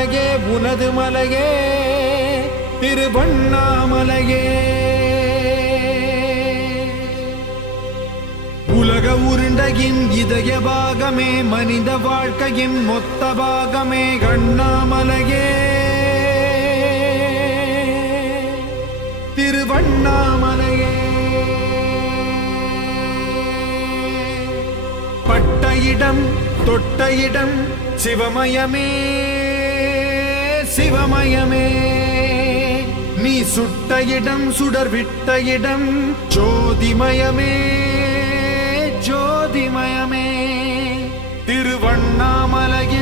மலையே உனது மலையே திருவண்ணாமலையே. உலக உருண்டையின் இதய பாகமே மனித வாழ்க்கையின் மொத்த பாகமே அண்ணாமலையே திருவண்ணாமலையே. பட்ட இடம் தொட்ட இடம் சிவமயமே சிவமயமே. நீ சுட்ட இடம் சுடர் விட்ட இடம் ஜோதிமயமே ஜோதிமயமே. திருவண்ணாமலையே